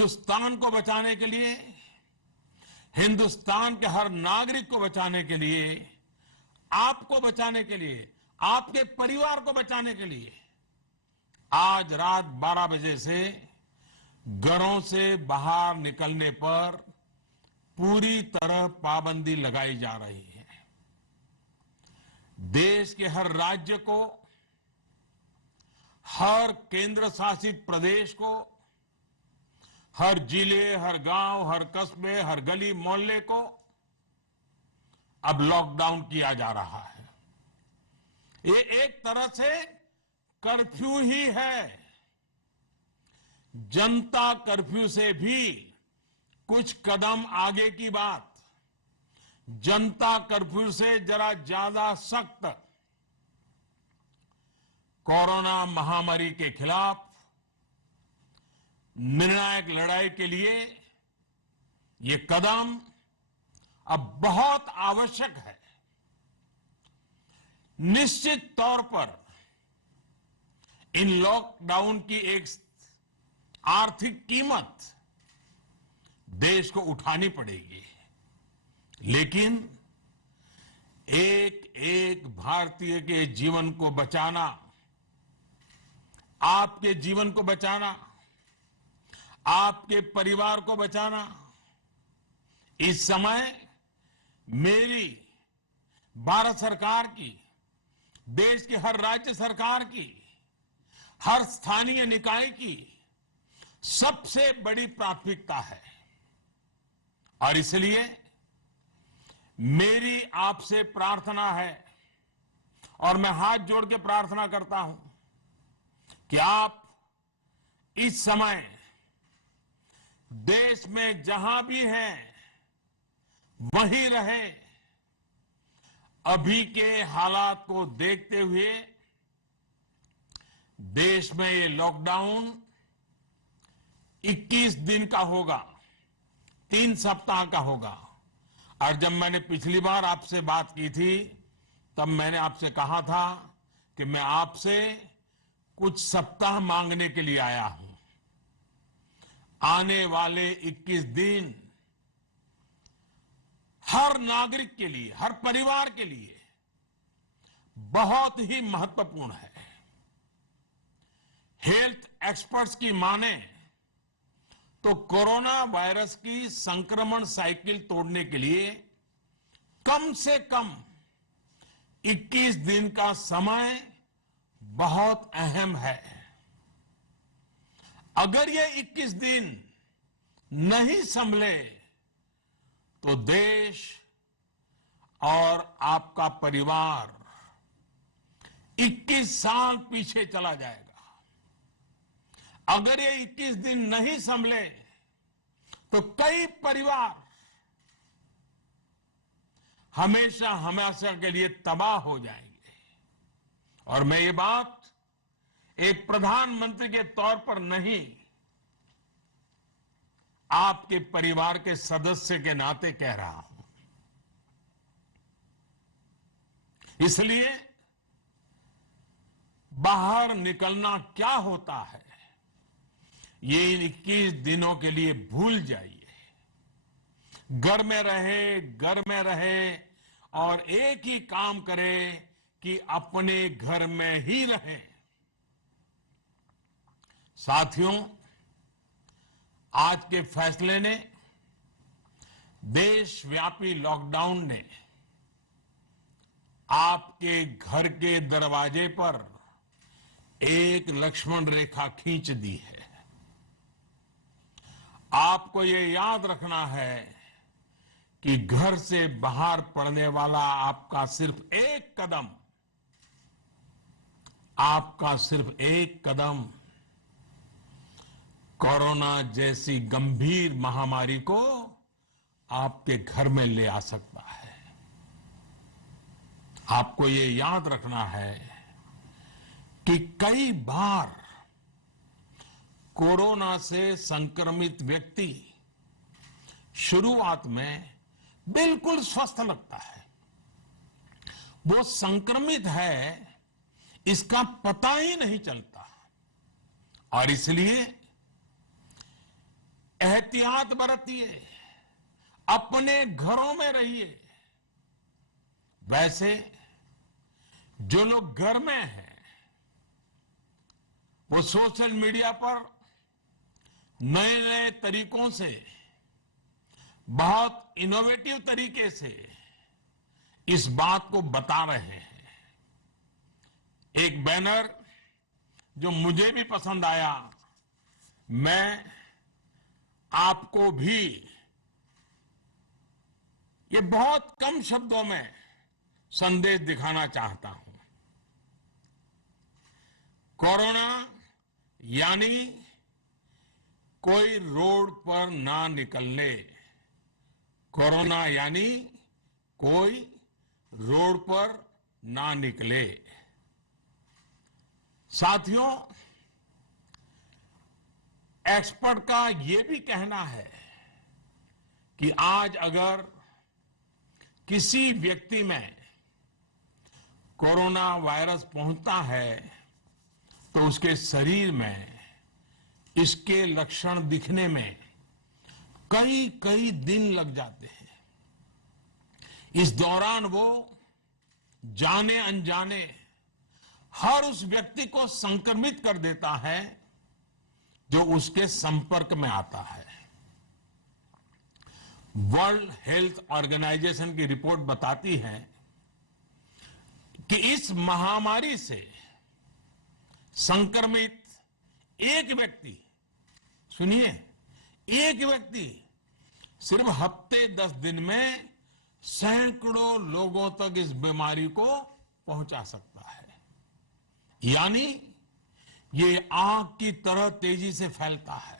हिंदुस्तान को बचाने के लिए, हिंदुस्तान के हर नागरिक को बचाने के लिए, आपको बचाने के लिए, आपके परिवार को बचाने के लिए आज रात 12 बजे से घरों से बाहर निकलने पर पूरी तरह पाबंदी लगाई जा रही है। देश के हर राज्य को, हर केंद्र शासित प्रदेश को, हर जिले, हर गांव, हर कस्बे, हर गली मोहल्ले को अब लॉकडाउन किया जा रहा है। ये एक तरह से कर्फ्यू ही है। जनता कर्फ्यू से भी कुछ कदम आगे की बात। जनता कर्फ्यू से जरा ज्यादा सख्त कोरोना महामारी के खिलाफ निर्णायक लड़ाई के लिए ये कदम अब बहुत आवश्यक है। निश्चित तौर पर इन लॉकडाउन की एक आर्थिक कीमत देश को उठानी पड़ेगी, लेकिन एक एक भारतीय के जीवन को बचाना, आपके जीवन को बचाना, आपके परिवार को बचाना, इस समय मेरी, भारत सरकार की, देश की हर राज्य सरकार की, हर स्थानीय निकाय की सबसे बड़ी प्राथमिकता है। और इसलिए मेरी आपसे प्रार्थना है और मैं हाथ जोड़ के प्रार्थना करता हूं कि आप इस समय देश में जहां भी हैं वहीं रहें। अभी के हालात को देखते हुए देश में ये लॉकडाउन 21 दिन का होगा, 3 सप्ताह का होगा। और जब मैंने पिछली बार आपसे बात की थी तब मैंने आपसे कहा था कि मैं आपसे कुछ सप्ताह मांगने के लिए आया हूं। आने वाले 21 दिन हर नागरिक के लिए, हर परिवार के लिए बहुत ही महत्वपूर्ण है। हेल्थ एक्सपर्ट्स की माने तो कोरोना वायरस की संक्रमण साइकिल तोड़ने के लिए कम से कम 21 दिन का समय बहुत अहम है। अगर ये 21 दिन नहीं संभले तो देश और आपका परिवार 21 साल पीछे चला जाएगा। अगर ये 21 दिन नहीं संभले तो कई परिवार हमेशा हमेशा के लिए तबाह हो जाएंगे। और मैं ये बात एक प्रधानमंत्री के तौर पर नहीं, आपके परिवार के सदस्य के नाते कह रहा हूं। इसलिए बाहर निकलना क्या होता है ये इन 21 दिनों के लिए भूल जाइए। घर में रहे और एक ही काम करें कि अपने घर में ही रहें। साथियों, आज के फैसले ने, देशव्यापी लॉकडाउन ने आपके घर के दरवाजे पर एक लक्ष्मण रेखा खींच दी है। आपको ये याद रखना है कि घर से बाहर पड़ने वाला आपका सिर्फ एक कदम कोरोना जैसी गंभीर महामारी को आपके घर में ले आ सकता है। आपको ये याद रखना है कि कई बार कोरोना से संक्रमित व्यक्ति शुरुआत में बिल्कुल स्वस्थ लगता है, वो संक्रमित है इसका पता ही नहीं चलता। और इसलिए एहतियात बरतिए, अपने घरों में रहिए। वैसे जो लोग घर में हैं, वो सोशल मीडिया पर नए नए तरीकों से, बहुत इनोवेटिव तरीके से इस बात को बता रहे हैं। एक बैनर जो मुझे भी पसंद आया, मैं आपको भी ये बहुत कम शब्दों में संदेश दिखाना चाहता हूं। कोरोना यानी कोई रोड पर ना निकलने। कोरोना यानी कोई रोड पर ना निकले। साथियों, एक्सपर्ट का यह भी कहना है कि आज अगर किसी व्यक्ति में कोरोना वायरस पहुंचता है तो उसके शरीर में इसके लक्षण दिखने में कई कई दिन लग जाते हैं। इस दौरान वो जाने अनजाने हर उस व्यक्ति को संक्रमित कर देता है जो उसके संपर्क में आता है। वर्ल्ड हेल्थ ऑर्गेनाइजेशन की रिपोर्ट बताती है कि इस महामारी से संक्रमित एक व्यक्ति, सुनिए, एक व्यक्ति सिर्फ हफ्ते 10 दिन में सैकड़ों लोगों तक इस बीमारी को पहुंचा सकता है। यानी ये आग की तरह तेजी से फैलता है।